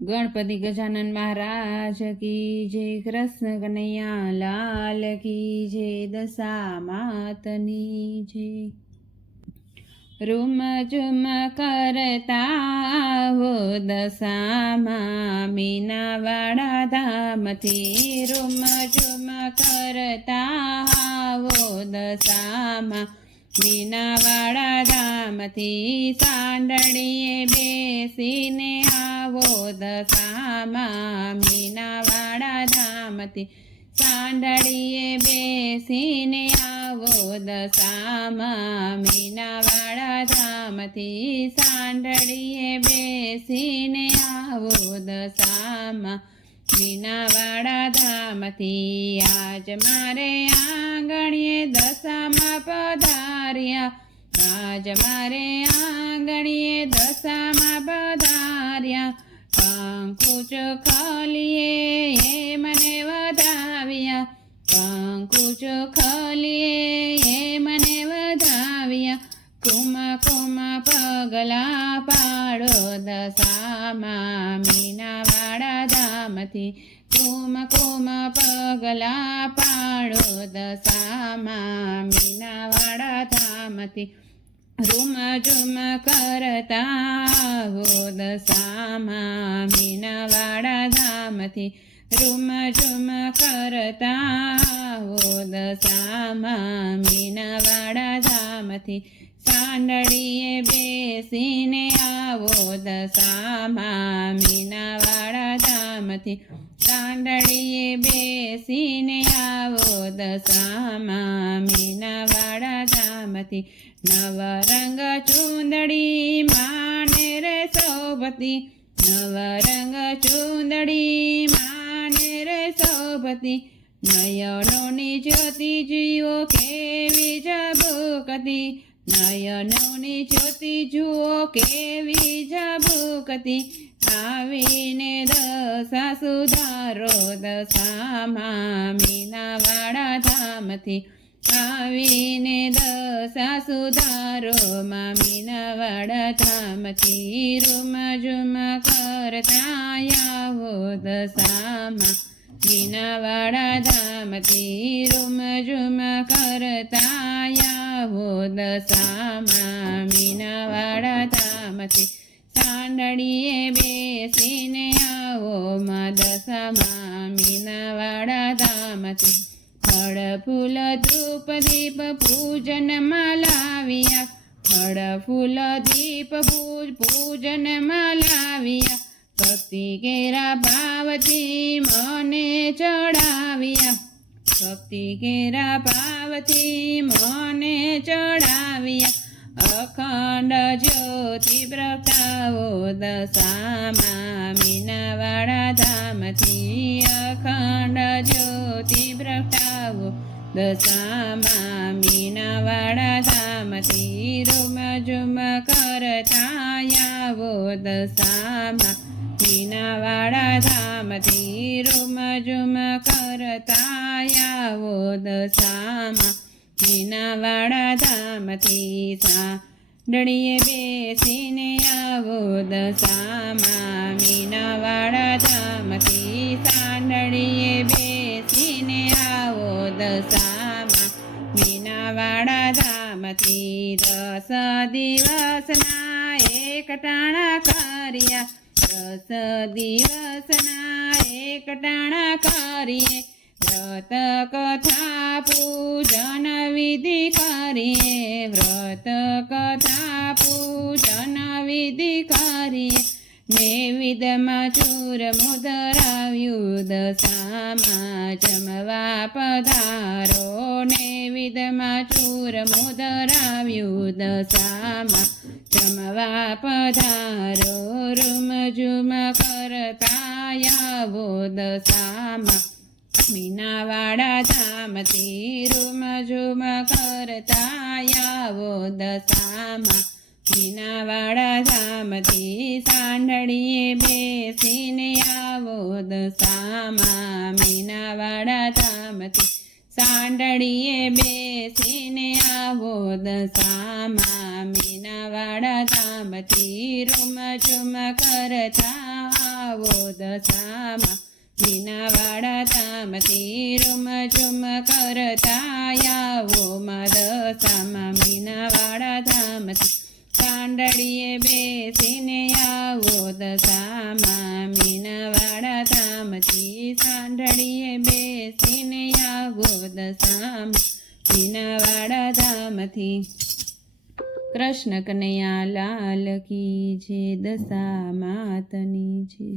ગણપતિ ગજાનન મહારાજ કી જય કૃષ્ણ કનૈયા લાલ કી જય દશા માતની જય રૂમ ઝુમ કરતા હો દશામાં મીનાવાડા ધામથી. રૂમ ઝુમ કરતા હો દશામાં મીનાવાડા ધામથી સાંડળીએ બેસીને આવો દશામાં. મીનાવાળા ધામથી સાંડળીએ બેસીને આવો દશામાં. મીનાવાળા ધામથી સાંડળીએ બેસીને આવો દશામાં. મીનાવાળા ધામથી આજ મારે આંગણીએ દશામાં પધાર્યા. આજ મારે આંગણીએ દશામાં પધાર્યા. કંકુચ ખલીએ એ મને વધાવ્યા. કંકુચ ખાલીએ એ મને વધાવ્યા. કુમ કુમ પગલા પાડો દશામાં મીનાવાડા ધામથી. કુમ કુમ પગલા પાડો દશામાં મીનાવાડા ધામથી રૂમ ઝુમ કરતા હો દશામાં મીનાવાડા ધામથી રૂમ ઝુમ કરતા હો દશામાં મીનાવાડા ધામથી સાંડળીએ બેસીને આવો દશામાં મીનાવાડા ધામથી કાંડળીએ બેસીને આવો દશામાં મીનાવાડા ધામથી. નવરંગ ચૂંદડી માને રે સૌભતી નવરંગ ચૂંદડી માને રે સૌભતી નયનોની જ્યોતિ જીવો કેવી જબુકતી. નયનોની જ્યોતિ જુઓ કેવી જબુકતી આવીને દશા સુધારો દશામાં મીનાવાડા ધામથી. આવીને દશા સુધારો મામીનાવાડા ધામથી. રૂમ ઝુમ કરતા આવો દશામાં મીનાવાડા ધામથી. રૂમ ઝુમ કરતા આવો દશામાં મીનાવાડા ધામથી સાંડળીએ બેસીને આવો મા દશામાં મીનાવાડા ધામથી ફળ ફૂલ ધૂપ દીપ પૂજનમાં લાવ્યા ફળ ફૂલ દીપ પૂજ પૂજનમાં લાવ્યા ભક્તિ કેરા ભાવથી મને ચડાવ્યા ભક્તિ કેરા ભાવથી મને ચડાવ્યા. અખંડ જ્યોતિ પ્રગટાવો દશામાં મીનાવાળા ધામથી. અખંડ જ્યોતિ પ્રગટાવો દશામાં મીનાવાળા ધામથી. રૂમ ઝુમ કરતા આવો દશામાં મીનાવાળા ધામથી. રૂમ ઝુમ કરતા આવો દશામાં મીનાવાળા ધામથી સાંડળીએ બેસીને આવો દશામાં મીનાવાળા ધામથી સાંડળીએ બેસીને આવો દશામાં મીનાવાળા ધામથી. દસ દિવસના એક ટાણા કર્યા. દસ દિવસના એક ટાણા કરીએ વ્રત કથા પૂજન વિધિ કરીએ વ્રત કથા પૂજન વિધિ કરીએ. નૈવિધમાં ચૂર મુદરાવ્યું, દશામાં જમવા પધારો. નૈવિધમાં ચૂર મુદરાવ્યું, દશામાં જમવા પધારો રૂમઝુમા કરતા આવો દશામાં મીનાવાડા ધામથી રૂમઝુમા કરતા આવો દશામાં મીનાવાડા ધામથી સાંઢળીએ બેસીને આવો દશામાં મીનાવાડા ધામથી સાંડળીએ બેસીને આવો દશામાં મીનાવાડા ધામથી રૂમ ઝુમ કરતા આવો દશામાં મીનાવાળા ધામથી રૂમ ઝુમ કરતા આવો કાંડળીએ બેસીને આવો દશામાં મીનાવાળા ધામથી સાંડળીએ બેસીને આવો દશામાં મીનાવાળા ધામથી. કૃષ્ણ કનૈયા લાલ કી દશા માતની છે